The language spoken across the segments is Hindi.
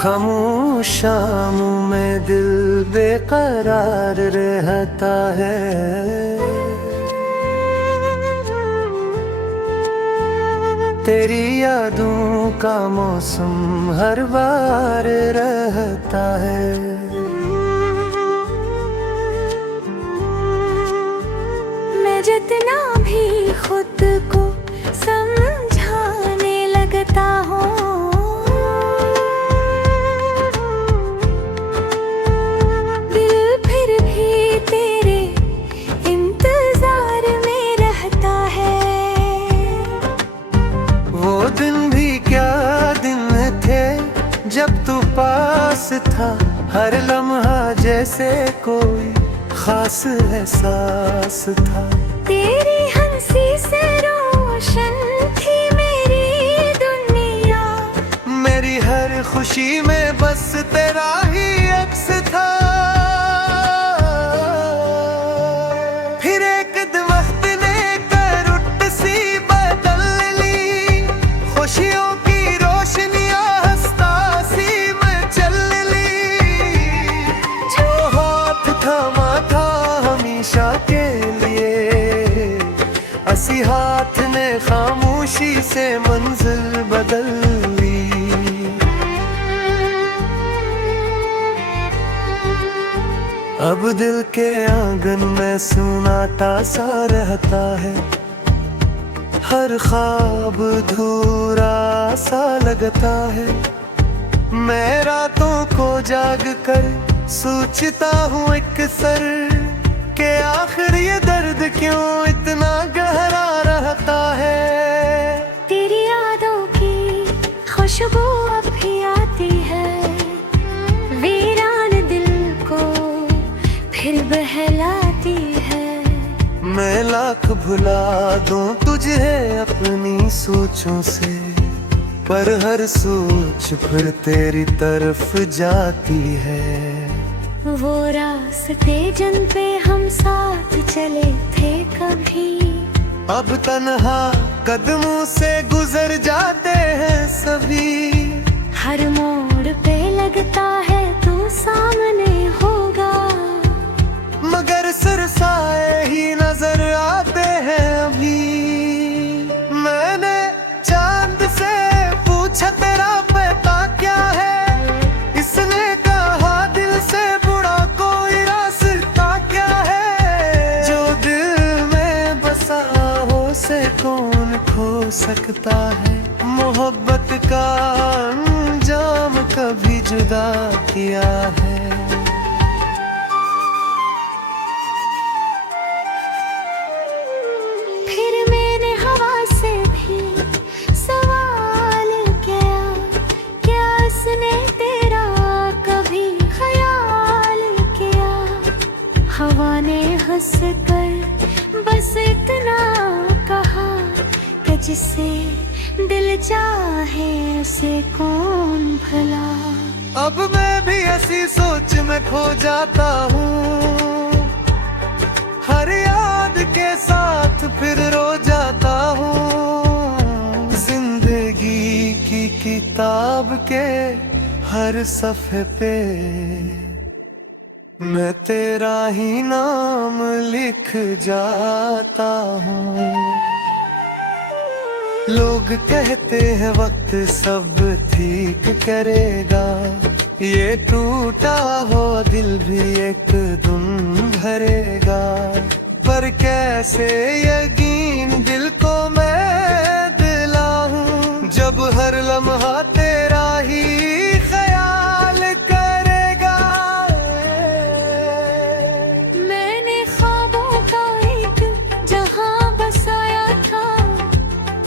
खामोशामों में दिल बेकरार रहता है। तेरी यादों का मौसम हर बार रहता है। मैं जितना भी खुद को समझाने लगता हूँ, दिल फिर भी तेरे इंतजार में रहता है। वो दिन भी क्या दिन थे जब तू पास था, हर लम्हा जैसे कोई खास एहसास था। तेरी हंसी से रोशन थी मेरी दुनिया, मेरी हर खुशी में बस तेरा ही अक्स था। फिर एक वक्त ने करवट सी बदल ली, खुशियों की रोशनियां हंसता सी मैं चल ली। जो हाथ थामा था हमेशा के लिए, इसी हाथ ने खामोशी से मंजिल बदल ली। अब दिल के आंगन में सुनाता सा रहता है, हर ख्वाब धूरा सा लगता है। मैं रातों को जाग कर सोचता हूँ एक सर के आखिर ये दर्द क्यों इतना गहरा रहता है। तेरी यादों की खुशबू अब भी आती है, वीरान दिल को फिर बहलाती है। मैं लाख भुला दूं तुझे अपनी सोचों से, पर हर सोच फिर तेरी तरफ जाती है। वो रास्ते जिन पे हम साथ चले थे कभी, अब तन्हा कदमों से गुजर जाते हैं सभी। हर मोड़ पे लगता है तू सामने होगा, मगर सरसाए ही नजर आते हैं अभी। मैंने चांद से पूछा तेरा पता क्या है, इसने कहा दिल से बुरा कोई रास्ता क्या है। जो दिल में बसा हो से कौन खो सकता है, मोहब्बत का अंजाम कभी जुदा किया है। फिर मैंने हवा से भी सवाल किया, क्या उसने तेरा कभी ख्याल किया। हवा ने हंस कर बस इतना कहा कि जिसे दिल चाहे उसे कौन भला। अब मैं भी ऐसी सोच में खो जाता हूँ, हर याद के साथ फिर रो जाता हूँ। जिंदगी की किताब के हर सफ़े पे मैं तेरा ही नाम लिख जाता हूँ। लोग कहते हैं वक्त सब ठीक करेगा, ये टूटा हो दिल भी एक दिन भरेगा। पर कैसे यकीन दिल को मैं दिलाऊं, जब हर लम्हा तेरा ही ख्याल करेगा। मैंने ख्वाबों का एक जहां बसाया था,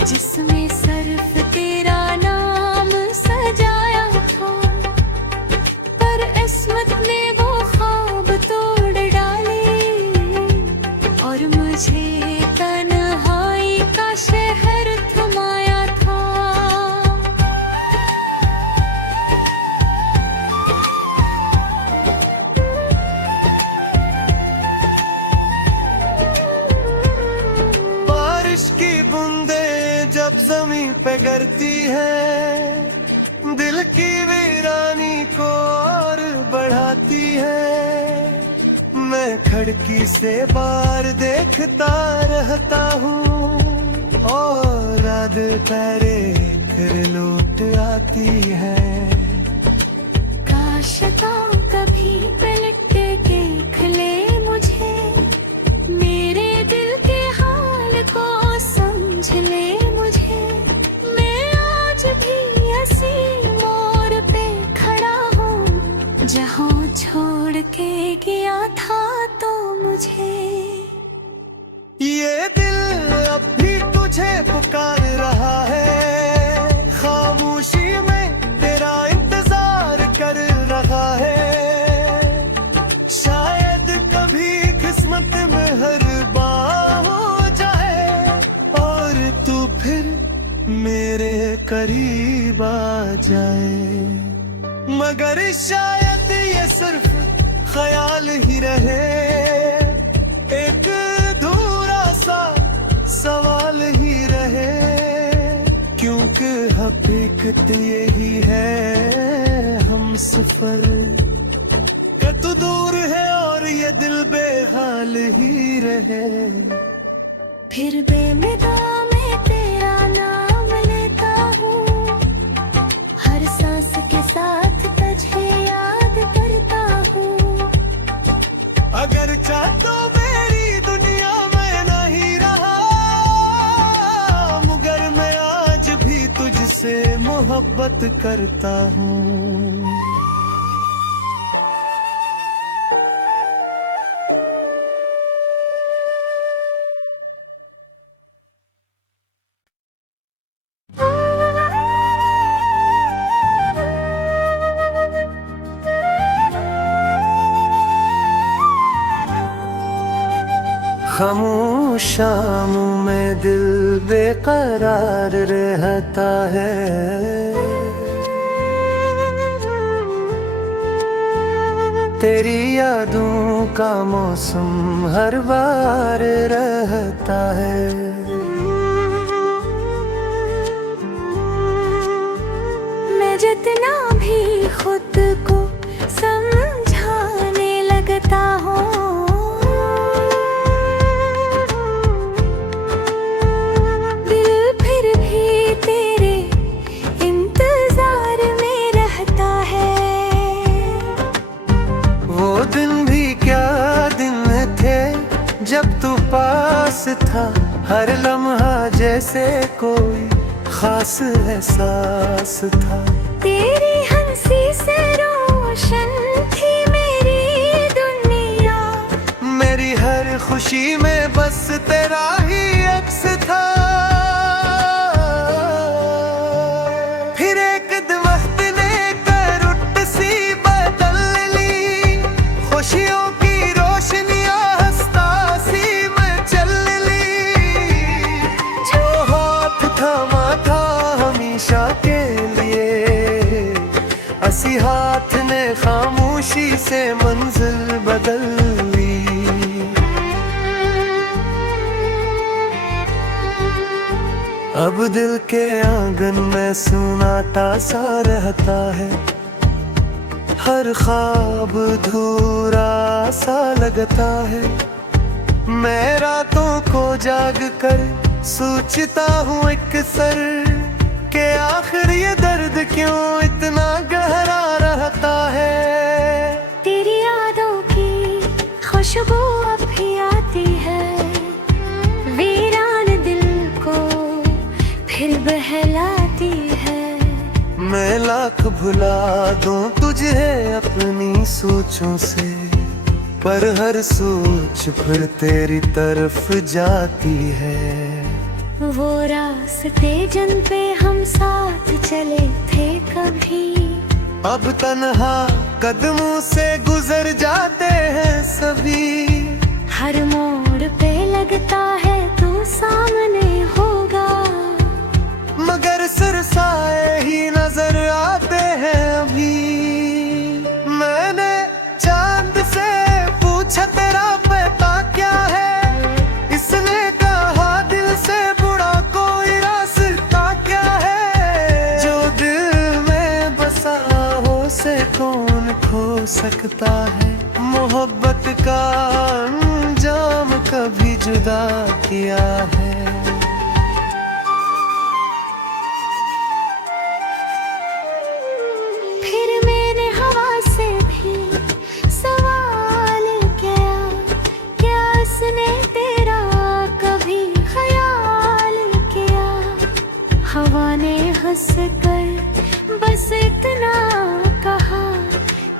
जिसमें सिर्फ तेरा नाम सजाया था। पर किस्मत ने वो ख्वाब तोड़ डाले, और मुझे तन्हाई का शहर थमाया था। बारिश की बूंदें जब जमीन पे गिरती है, दिल की वीरानी को और बढ़ाती है। मैं खिड़की से बाहर देखता रहता हूँ और रात पैरे फिर लौट आती है। काश ताऊ कभी पलट के देख ले मुझे, मेरे दिल के हाल को समझ ले मुझे। मैं आज भी ऐसी मोड़ पे खड़ा हूँ जहाँ छोड़ के गया था तो मुझे। ये दिल अब भी तुझे पुकार रहा है, खामोशी में तेरा इंतजार कर रहा है। शायद कभी किस्मत में हर बार हो जाए और तू फिर मेरे करीब आ जाए। मगर शायद ये सिर्फ ख्याल ही रहे, एक अधूरा सा सवाल ही रहे। क्योंकि हकीकत यही है हम सफर कि तू दूर है और ये दिल बेहाल ही रहे। फिर बेमिदा में तेरा नाम लेता हूँ, हर सांस के साथ तुझे याद करता हूँ। अगर चाह तो मेरी दुनिया में नहीं रहा, मगर मैं आज भी तुझसे मोहब्बत करता हूँ। खामोश शामों में दिल बेकरार रहता है। तेरी यादों का मौसम हर बार रहता है। मैं जितना भी खुद को समझाने लगता हूँ, जब तू पास था हर लम्हा जैसे कोई खास एहसास था। तेरी हंसी से रोशन थी मेरी दुनिया, मेरी हर खुशी में बस तेरा ही अक्स था। फिर एक वक्त ने करवट सी बदल ली, खुशियों की रोशनियां के लिए असी हाथ ने खामोशी से मंजिल बदल ली। अब दिल के आंगन में सुनाता सा रहता है, हर ख्वाब अधूरा सा लगता है। मैं रातों को जाग कर सोचता हूँ एक सर के आखिर ये दर्द क्यों इतना गहरा रहता है। तेरी यादों की खुशबू अब भी आती है, वीरान दिल को फिर बहलाती है। मैं लाख भुला दूं तुझे अपनी सोचों से, पर हर सोच फिर तेरी तरफ जाती है। वो रास्ते जिन पे हम साथ चले थे कभी, अब तन्हा कदमों से गुजर जाते हैं सभी। हर मोड़ पे लगता है तू सामने होगा, मगर सरसाए ही नजर आते हैं अभी। मैंने चांद से पूछा तेरा पता क्या है, इसने कहा दिल से बुरा कोई रास्ता क्या है। जो दिल में बसा हो से सकता है। मोहब्बत का अंजाम कभी जुदा किया है। फिर मैंने हवा से भी सवाल किया, क्या उसने तेरा कभी ख्याल किया? हवा ने हंस कर बस इतना कहा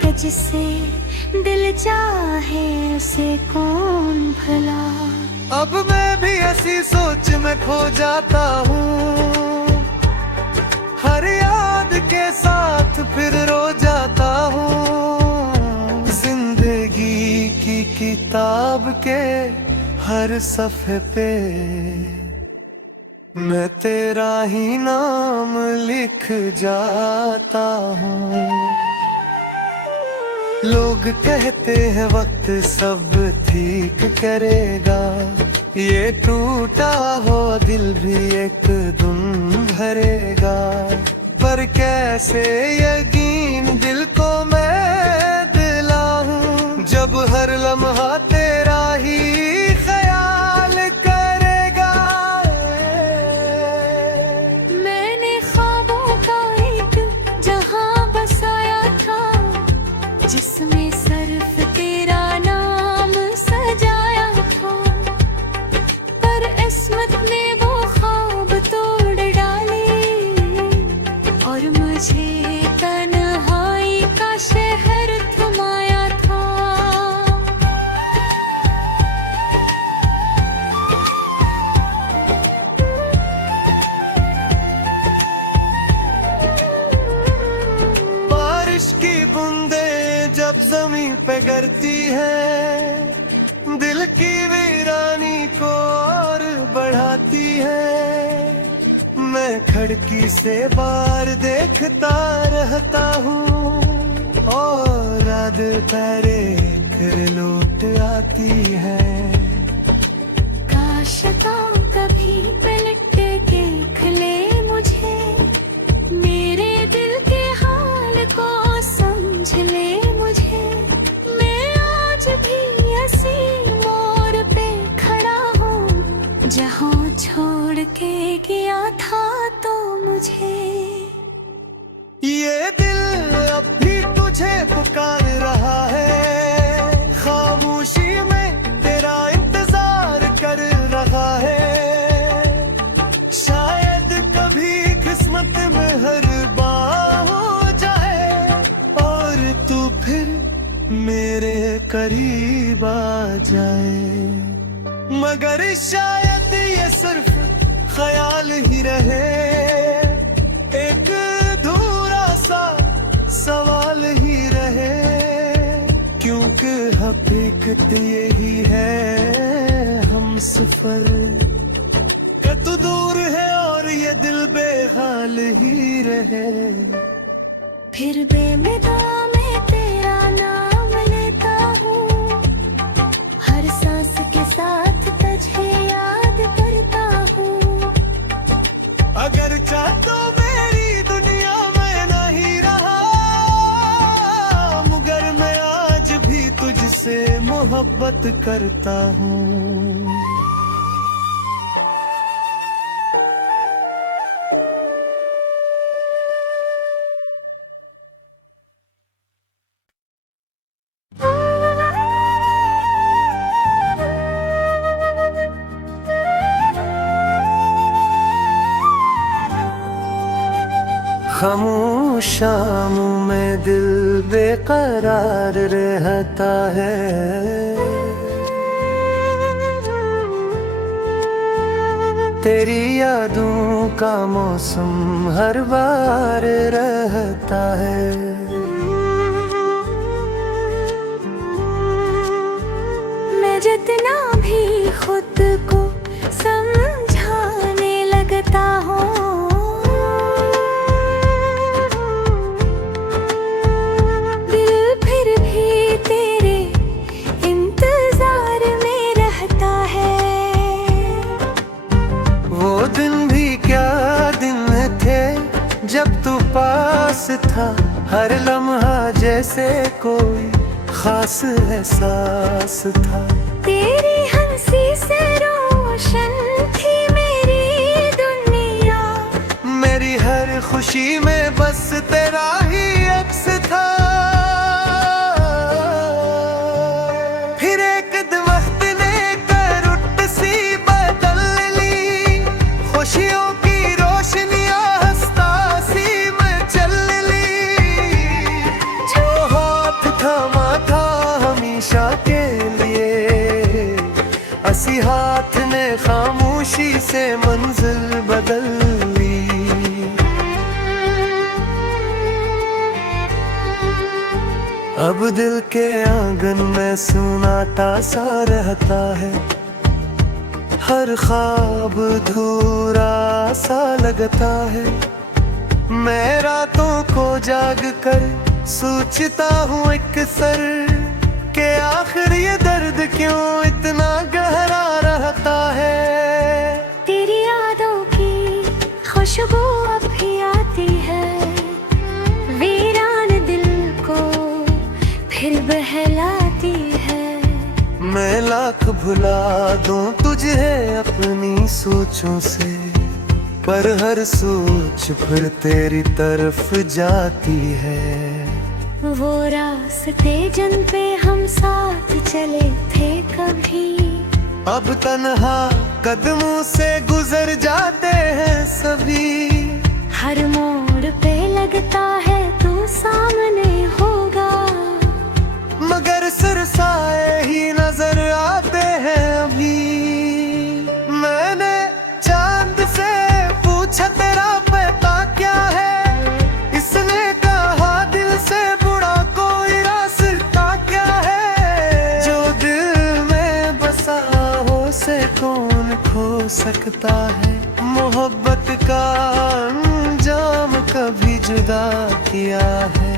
कि जिसे दिल चाहे उसे कौन भला। अब मैं भी ऐसी सोच में खो जाता हूँ, हर याद के साथ फिर रो जाता हूँ। जिंदगी की किताब के हर सफ़े पे मैं तेरा ही नाम लिख जाता हूँ। लोग कहते हैं वक्त सब ठीक करेगा, ये टूटा हो दिल भी एक दिन भरेगा। पर कैसे यकीन दिल को मैं दिलाऊं, जब हर लम्हा तेरा ही ख्याल करेगा। मैंने ख्वाबों का एक जहां बसाया था, जिसमें सिर्फ तेरा नाम सजाया था। पर किस्मत ने वो ख्वाब तोड़ डाले और मुझे तन्हाई का शहर थमाया था। बारिश की बूंदें जब जमीन पे गिरती है, दिल की वीरानी को और बढ़ाती है। मैं खिड़की से बाहर देखता रहता हूँ और रात तारे फिर लौट आती है। काश ताऊ कभी पलट के खले मुझे, मेरे दिल के हाल को समझ ले मुझे। मैं आज भी ऐसी मोड़ पे खड़ा हूँ, जहाँ छोड़ के गया था तो मुझे। ये दिल अब भी तुझे पुकार रहा है, खामोशी में तेरा इंतजार कर रहा है। शायद कभी किस्मत में हर बार हो जाए और तू फिर मेरे करीब आ जाए। मगर शायद ये सिर्फ ख्याल ही रहे, एक अधूरा सा सवाल ही रहे। क्योंकि हकीकत यही है हम सफर, कि तू दूर है और ये दिल बेहाल ही रहे। फिर बेमिदा मैं तेरा नाम लेता हूँ, हर सांस के साथ तुझे याद करता हूँ। अगर चाह तो मेरी दुनिया में नहीं रहा, मगर मैं आज भी तुझसे मोहब्बत करता हूँ। खामोश शामों में दिल बेकरार रहता है। तेरी यादों का मौसम हर बार रहता है। मैं जितना भी खुद को समझाने लगता हूँ, जब तू पास था हर लम्हा जैसे कोई खास एहसास था। तेरी हंसी से रोशन थी मेरी दुनिया, मेरी हर खुशी में बस तेरा ही अक्स था। फिर एक वक्त ने करवट सी बदल ली, खुशियों की रोशनियां हंसता सी मैं चल ली। जो हाथ थामा था हमेशा के लिए, इसी हाथ ने खामोशी से मंजिल बदल ली। अब दिल के आंगन में सुनाता सा रहता है, हर ख्वाब अधूरा सा लगता है। मैं रातों को जाग कर सोचता हूँ एक सर के आखिर ये दर्द क्यों इतना गहरा रहता है। तेरी यादों की खुशबू अब भी आती है, वीरान दिल को फिर बहलाती है। मैं लाख भुला दूं तुझे अपनी सोचों से, पर हर सोच फिर तेरी तरफ जाती है। वो रास्ते जिन पे हम साथ चले थे कभी, अब तन्हा कदमों से गुजर जाते हैं सभी। हर मोड़ पे लगता है तू सामने होगा, मगर सिरसाए ही नजर आते हैं अभी। मैंने चांद से पूछा तेरा पता क्या है, इसने कहा दिल से बुरा कोई रास्ता क्या है। जो दिल में बसा हो से कौन खो सकता है, मोहब्बत का अंजाम कभी जुदा किया है।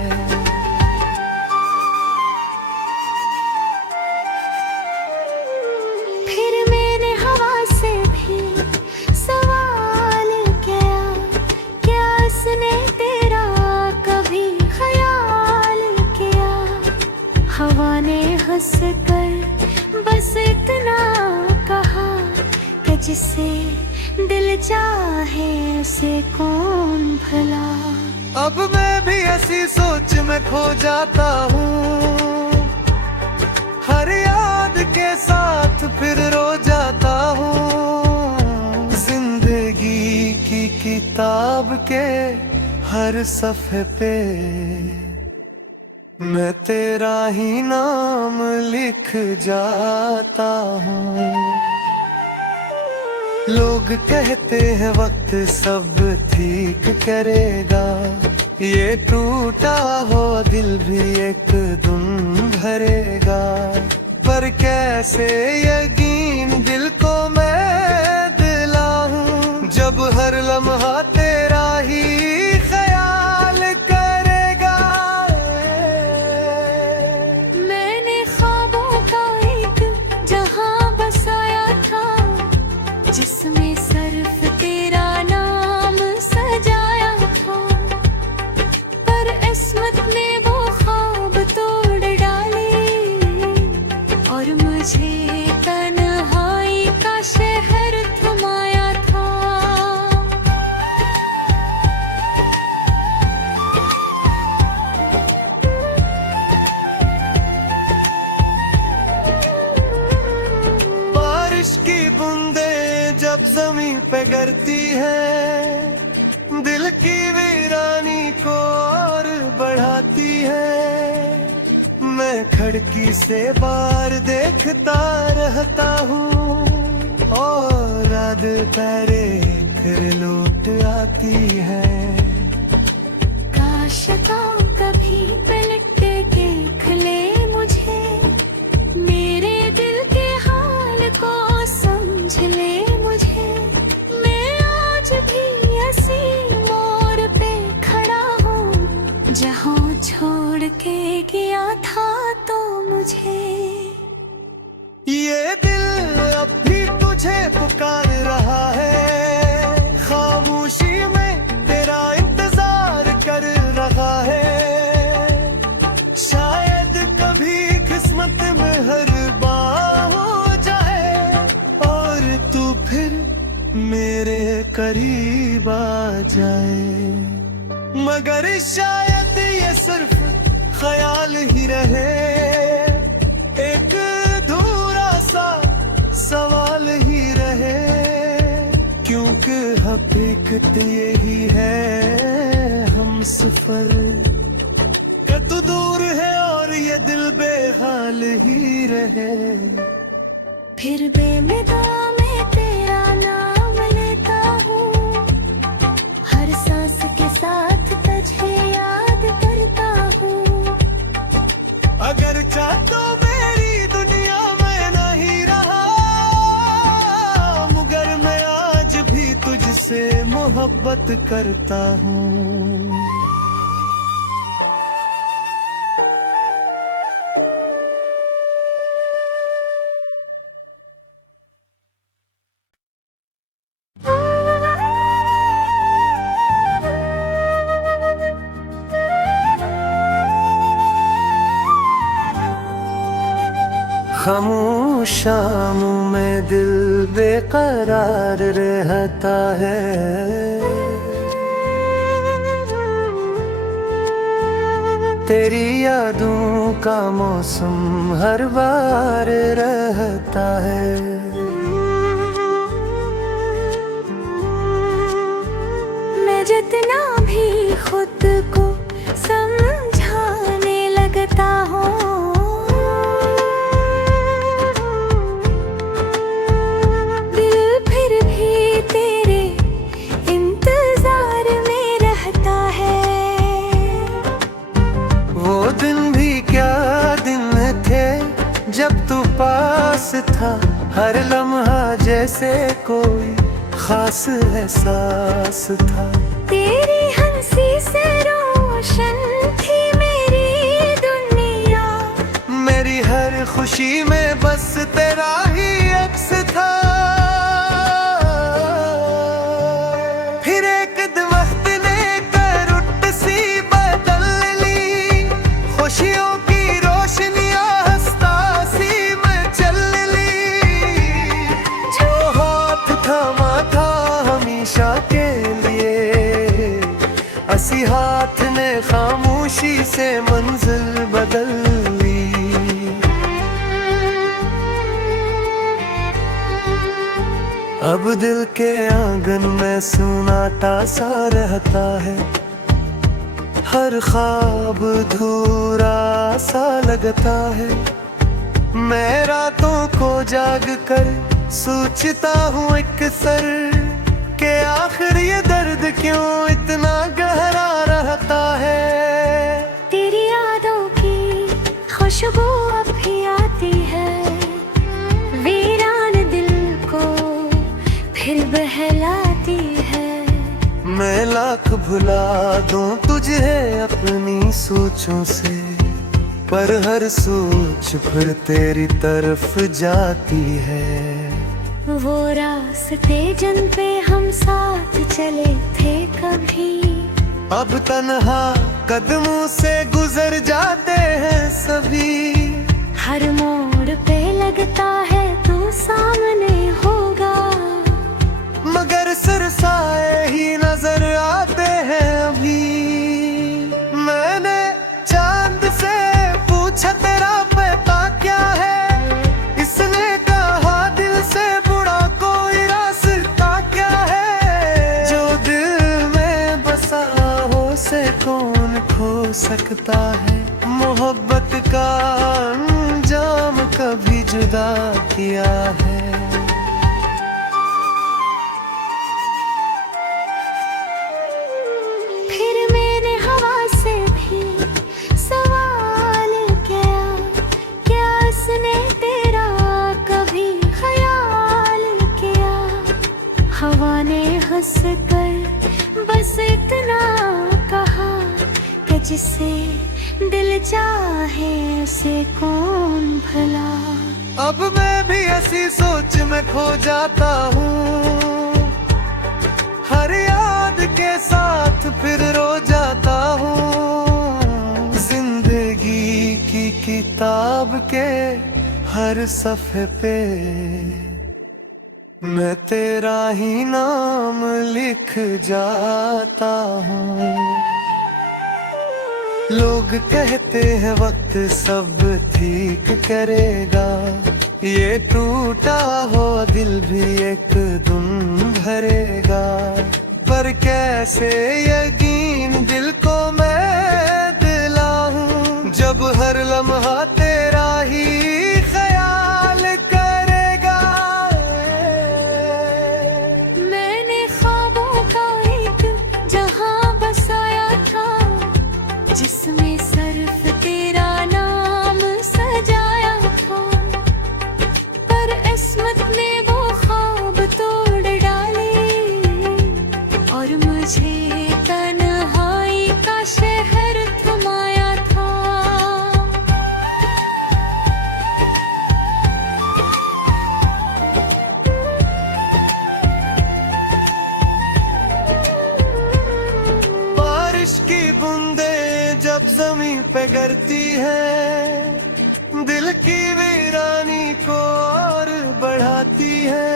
फिर मैंने हवा से भी सवाल किया, क्या उसने तेरा कभी ख्याल किया। हवा ने हंस कर बस इतना कहा कि जिसे दिल चाहे उसे कौन भला। अब मैं भी ऐसी सोच में खो जाता हूँ, हर याद के साथ फिर रो जाता हूँ। जिंदगी की किताब के हर सफ़े पे मैं तेरा ही नाम लिख जाता हूँ। लोग कहते हैं वक्त सब ठीक करेगा, ये टूटा हो दिल भी एक दिन भरेगा। पर कैसे यकीन दिल को मैं दिलाऊं, जब हर लम्हा तेरा ही ख्याल करेगा। मैंने ख्वाबों का एक जहां बसाया था, जिसमें सिर्फ तेरा नाम सजाया था। पर किस्मत ने वो ख्वाब तोड़ डाले और मुझे तन्हाई का शहर थमाया था। बारिश की बूंदें जब जमीन पे गिरती है, दिल की वीरानी को और बढ़ाती है। मैं खिड़की से बाहर देखता रहता हूँ और रात पैरे फिर लौट आती है। काश कभी पलट के देख ले मुझे, मेरे दिल के हाल को समझ ले मुझे। मैं आज भी ऐसी मोड़ पे खड़ा हूँ जहाँ छोड़ के गया था तो मुझे। ये दिल अब भी तुझे पुकार रहा है, खामोशी में तेरा इंतजार कर रहा है। शायद कभी करीब आ जाए। मगर शायद ये सिर्फ ख्याल ही रहे, एक अधूरा सा सवाल ही रहे, क्योंकि हकीकत यही है हम सफर कि तू दूर है और ये दिल बेहाल ही रहे। फिर बेमिदा मैं तेरा नाम लेता हूँ, हर सांस के साथ तुझे याद करता हूँ। अगर चाहतो मेरी दुनिया में नहीं रहा, मगर मैं आज भी तुझसे मोहब्बत करता हूँ। खामोश शामों में दिल बेकरार रहता है, तेरी यादों का मौसम हर बार रहता है। मैं जितना भी खुद को समझाने लगता हूँ, जब तू पास था हर लम्हा जैसे कोई खास एहसास था। तेरी हंसी से रोशन थी मेरी दुनिया, मेरी हर खुशी में बस तेरा ही अक्स था। फिर एक वक्त ने करवट सी बदल ली, खुशियों की रोशनियां के लिए असी हाथ ने खामोशी से मंजिल बदल ली। अब दिल के आंगन में सुनाता सा रहता है, हर ख्वाब अधूरा सा लगता है। मैं रातों को जाग कर सोचता हूँ अक्सर के आखिर ये दर्द क्यों इतना गहरा रहता है। तेरी यादों की खुशबू अब भी आती है, वीरान दिल को फिर बहलाती है। मैं लाख भुला दूं तुझे अपनी सोचों से, पर हर सोच फिर तेरी तरफ जाती है। वो रास्ते जिन पे हम साथ चले थे कभी, अब तन्हा कदमों से गुजर जाते हैं सभी। हर मोड़ पे लगता है तू सामने होगा, मगर सरसाए ही नजर आते हैं अभी। मैंने चांद से पूछा तेरा पता क्या है, इसने कहा दिल से कौन खो सकता है। मोहब्बत का अंजाम कभी जुदा किया है। फिर मैंने हवा से भी सवाल किया, क्या उसने तेरा कभी ख्याल किया। हवा ने हंस कर बस इतना कहा कि जिसे दिल चाहे उसे कौन भला। अब मैं भी ऐसी सोच में खो जाता हूँ, हर याद के साथ फिर रो जाता हूँ। जिंदगी की किताब के हर सफ़े पे मैं तेरा ही नाम लिख जाता हूँ। लोग कहते हैं वक्त सब ठीक करेगा, ये टूटा हुआ दिल भी एक दिन भरेगा। पर कैसे यकीन दिल को मैं दिलाऊं, जब हर लम्हा तेरा ही ख्याल करेगा। मैंने ख्वाबों का एक जहां बसाया था, जिसमें सिर्फ तेरा नाम सजाया था। पर किस्मत ने वो ख्वाब तोड़ डाले और मुझे तन्हाई का शहर थमाया था। बारिश की बूंदें जब जमीन पे गिरती है, दिल की वीरानी को और बढ़ाती है।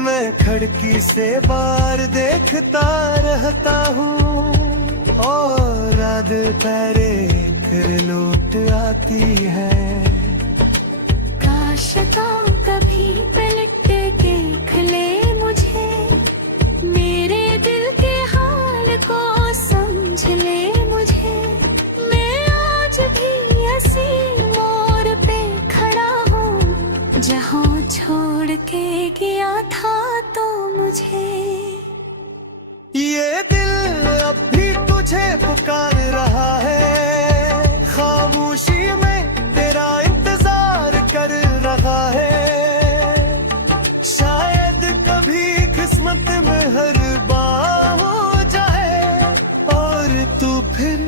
मैं खिड़की से बाहर देखता रहता हूँ और रात तेरे फिर लौट आती है। काश कभी पलट के खले मुझे, मेरे दिल के हाल को समझ ले मुझे। मैं आज भी ऐसी मोड़ पे खड़ा हूँ, जहाँ छोड़ के गया था तो मुझे। ये दिल अब भी तुझे पुकार रहा है, खामोशी में तेरा इंतजार कर रहा है। शायद कभी किस्मत में हर बार हो जाए और तू फिर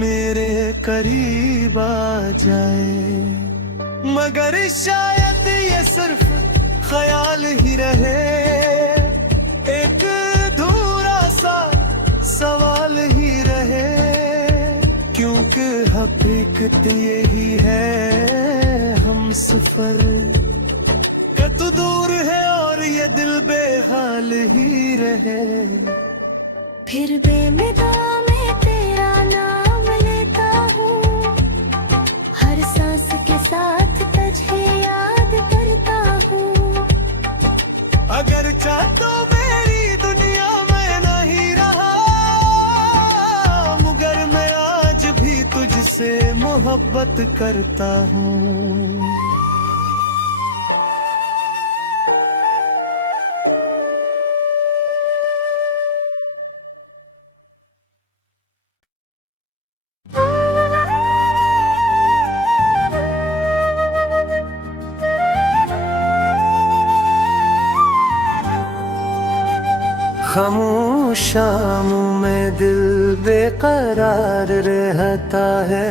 मेरे करीब आ जाए। मगर शायद ये सिर्फ ख्याल ही रहे, एक अधूरा सा सवाल ही रहे। क्योंकि हकीकत यही है हम सफर, कि तू दूर है और ये दिल बेहाल ही रहे। फिर बेमिदा में तेरा नाम लेता हूँ, हर सांस के साथ तुझे याद करता हूँ। अगर चाह तो मेरी दुनिया में नहीं रहा, मगर मैं आज भी तुझसे मोहब्बत करता हूँ। खामोश शामों में दिल बेकरार रहता है।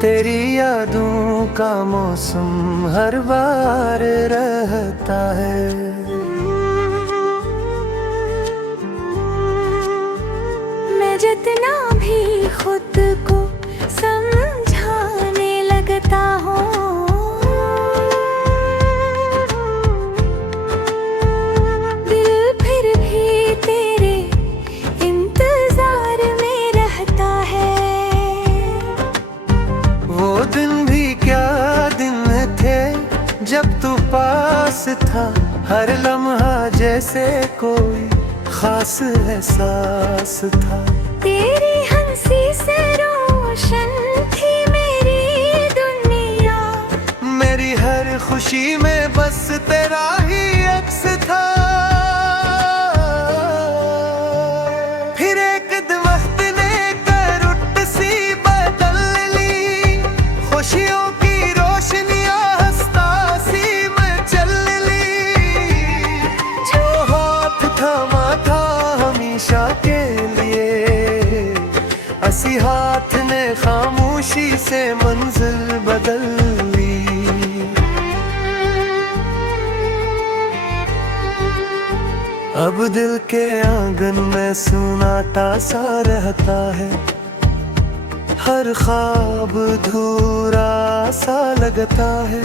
तेरी यादों का मौसम हर बार रहता है। मैं जितना भी खुद को समझाने लगता हूँ, जब तू पास था, हर लम्हा जैसे कोई खास एहसास था। तेरी हंसी से रोशन थी मेरी दुनिया, मेरी हर खुशी में बस तेरा ही अक्स था। फिर एक वक्त ने करवट सी बदल ली, खुशियों की रोशनियां के लिए असी हाथ ने खामोशी से मंजिल बदल ली। अब दिल के आंगन में सुनाटा सा रहता है, हर ख्वाब अधूरा सा लगता है।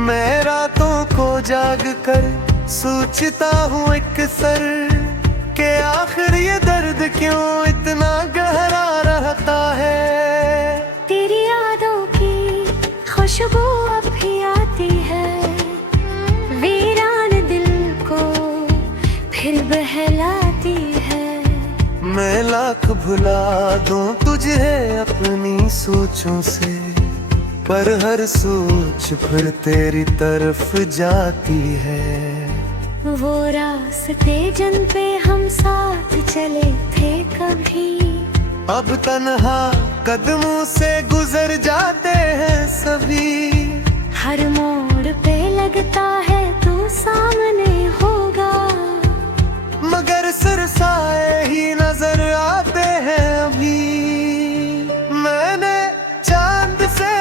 मैं रातों को जाग कर सोचता हूँ एक सर के आखिर ये दर्द क्यों इतना गहरा रहता है। तेरी यादों की खुशबू अब भी आती है, वीरान दिल को फिर बहलाती है। मैं लाख भुला दूं तुझे अपनी सोचों से, पर हर सोच फिर तेरी तरफ जाती है। वो रास्ते जिन पे हम साथ चले थे कभी, अब तन्हा कदमों से गुजर जाते हैं सभी। हर मोड़ पे लगता है तू सामने होगा, मगर सरसाए ही नजर आते हैं अभी। मैंने चांद से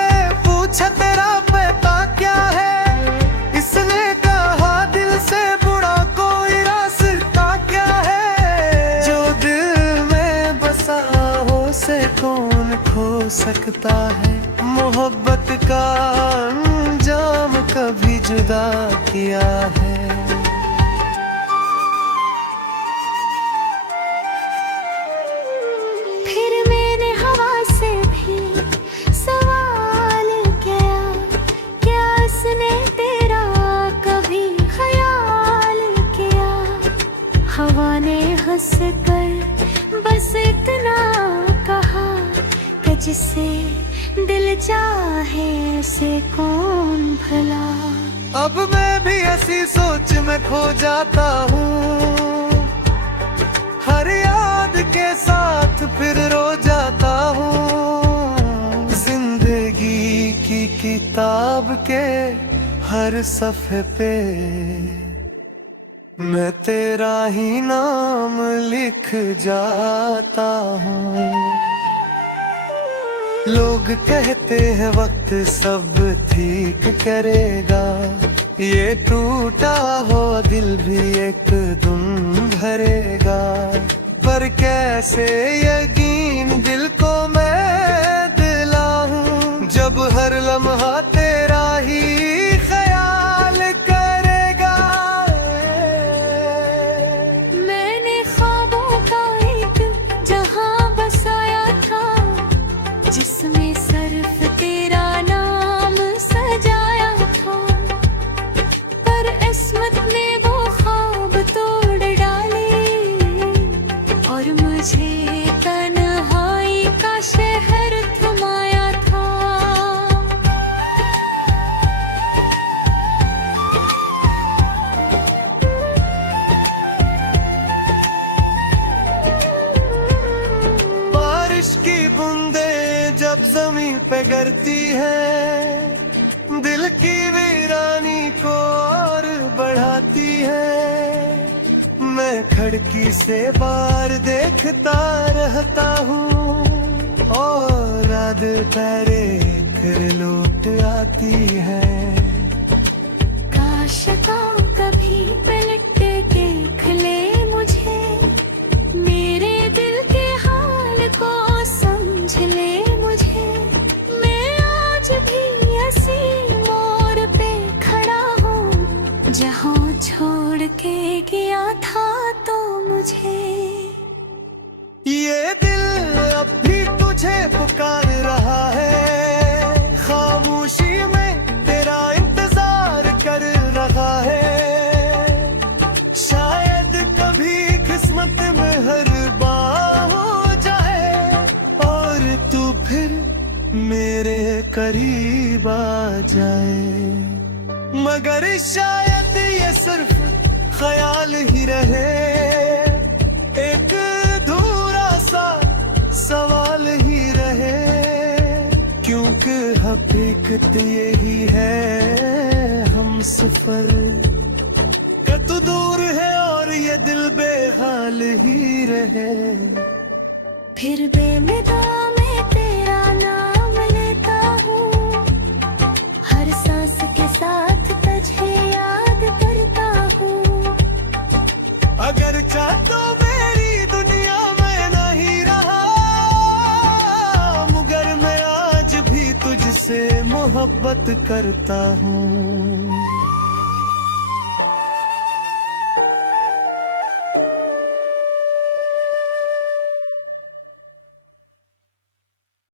पूछा तेरा पता क्या है, इसने कहा दिल से बुरा कोई रास्ता क्या है। जो दिल में बसा हो से कौन खो सकता है, मोहब्बत का अंजाम कभी जुदा किया है। फिर मैंने हवा से भी सवाल किया, क्या उसने तेरा कभी ख्याल किया। हवा ने हंस कर बस इतना कहा कि जिसे दिल चाहे से कौन भला। अब मैं भी ऐसी सोच में खो जाता हूँ, हर याद के साथ फिर रो जाता हूँ। जिंदगी की किताब के हर सफ़े पे मैं तेरा ही नाम लिख जाता हूँ। लोग कहते हैं वक्त सब ठीक करेगा, ये टूटा हुआ दिल भी एक दिन भरेगा। पर कैसे यकीन दिल को मैं दिलाऊं, जब हर लम्हा तेरा ही ख्याल करेगा। मैंने ख्वाबों का एक जहां बसाया था, जिसमें सिर्फ तेरा नाम सजाया था। पर किस्मत ने वो ख्वाब तोड़ डाले, और मुझे तन्हाई का शहर थमाया था। बारिश की बूंदें जब जमीन पे गिरती है, दिल की वीरानी को और बढ़ाती है। मैं खिड़की से बाहर देखता रहता हूँ, और रात पैरे फिर लौट आती है। काश तो कभी पलट के देख ले मुझे, मेरे दिल के हाल को समझ ले मुझे। मैं आज भी ऐसी मोड़ पे खड़ा हूँ, जहाँ छोड़ के गया था तो मुझे। ये दिल अब भी तुझे पुकार रहा है, खामोशी में तेरा इंतजार कर रहा है। शायद कभी किस्मत में हर बार हो जाए, और तू फिर मेरे करीब आ जाए। मगर शायद ये सिर्फ ख्याल ही रहे, एक अधूरा सा सवाल ही रहे। क्योंकि हकीकत यही है हम सफर, कि तू दूर है और ये दिल बेहाल ही रहे। फिर बेमिदा में तेरा नाम लेता हूँ, हर सांस के साथ तुझे याद करता हूँ। अगर चाह तो मेरी दुनिया में नहीं रहा, मोहब्बत करता हूँ।